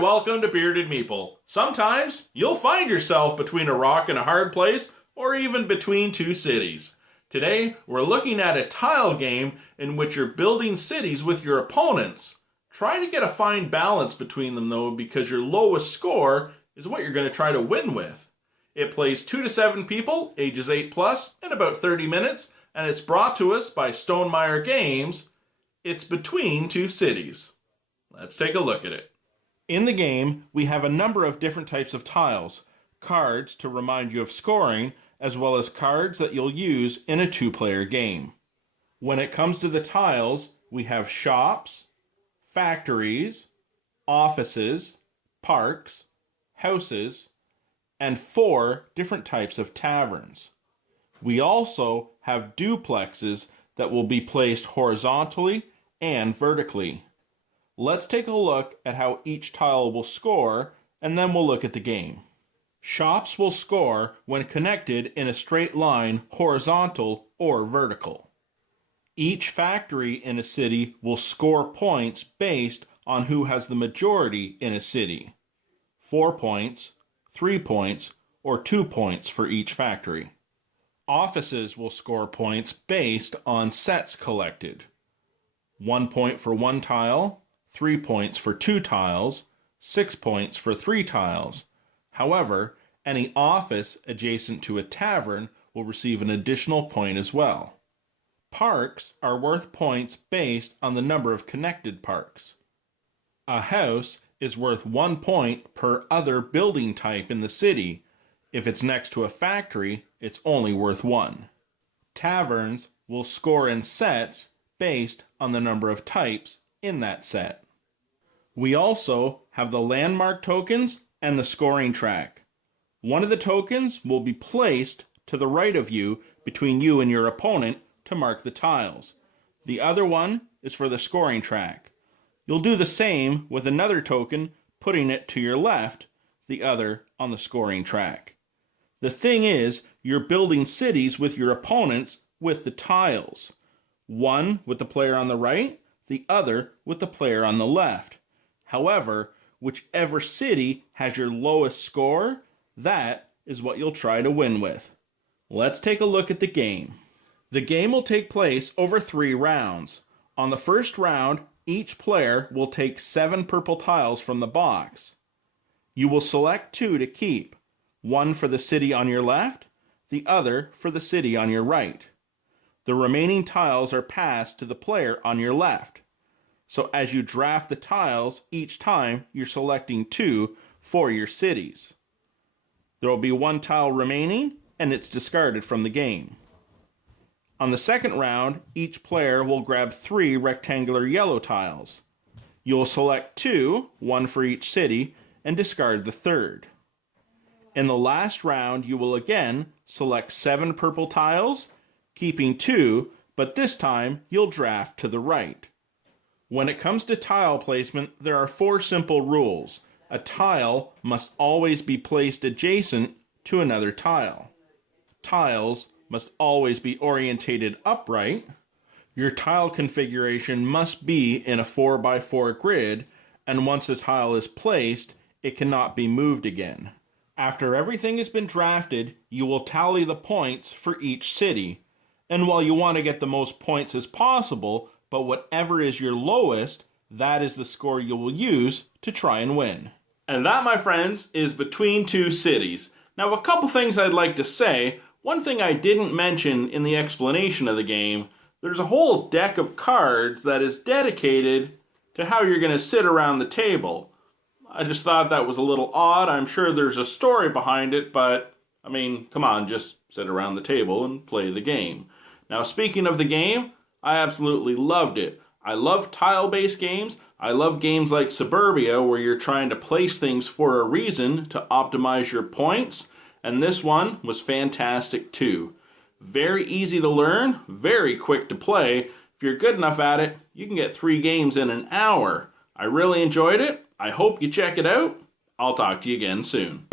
welcome to Bearded Meeple. Sometimes you'll find yourself between a rock and a hard place, or even between two cities. Today, we're looking at a tile game in which you're building cities with your opponents. Try to get a fine balance between them though, because your lowest score is what you're going to try to win with. It plays 2 to 7 people, ages 8 plus, in about 30 minutes, and it's brought to us by Stonemeyer Games. It's between two cities. Let's take a look at it. In the game, we have a number of different types of tiles. Cards to remind you of scoring, as well as cards that you'll use in a 2-player game. When it comes to the tiles, we have shops, factories, offices, parks, houses, and 4 different types of taverns. We also have duplexes that will be placed horizontally and vertically. Let's take a look at how each tile will score, and then we'll look at the game. Shops will score when connected in a straight line, horizontal or vertical. Each factory in a city will score points based on who has the majority in a city. 4 points, 3 points, or 2 points for each factory. Offices will score points based on sets collected. 1 point for 1 tile, 3 points for 2 tiles, 6 points for 3 tiles. However, any office adjacent to a tavern will receive an additional point as well. Parks are worth points based on the number of connected parks. A house is worth 1 point per other building type in the city. If it's next to a factory, it's only worth 1. Taverns will score in sets based on the number of types in that set. We also have the landmark tokens and the scoring track. One of the tokens will be placed to the right of you between you and your opponent to mark the tiles. The other one is for the scoring track. You'll do the same with another token, putting it to your left, the other on the scoring track. The thing is, you're building cities with your opponents with the tiles. One with the player on the right, the other with the player on the left. However, whichever city has your lowest score, that is what you'll try to win with. Let's take a look at the game. The game will take place over 3 rounds. On the first round, each player will take 7 purple tiles from the box. You will select 2 to keep, one for the city on your left, the other for the city on your right. The remaining tiles are passed to the player on your left. So as you draft the tiles, each time you're selecting 2 for your cities. There will be 1 tile remaining, and it's discarded from the game. On the second round, each player will grab 3 rectangular yellow tiles. You'll select 2, one for each city, and discard the third. In the last round, you will again select 7 purple tiles, keeping 2, but this time you'll draft to the right. When it comes to tile placement, there are 4 simple rules. A tile must always be placed adjacent to another tile. Tiles must always be orientated upright. Your tile configuration must be in a 4x4 grid, and once a tile is placed, it cannot be moved again. After everything has been drafted, you will tally the points for each city. And while you want to get the most points as possible, but whatever is your lowest, that is the score you will use to try and win. And that, my friends, is between two cities. Now, a couple things I'd like to say. One thing I didn't mention in the explanation of the game, there's a whole deck of cards that is dedicated to how you're going to sit around the table. I just thought that was a little odd. I'm sure there's a story behind it, but, I mean, come on, just sit around the table and play the game. Now, speaking of the game, I absolutely loved it. I love tile-based games. I love games like Suburbia, where you're trying to place things for a reason to optimize your points, and this one was fantastic too. Very easy to learn, very quick to play. If you're good enough at it, you can get 3 games in an hour. I really enjoyed it. I hope you check it out. I'll talk to you again soon.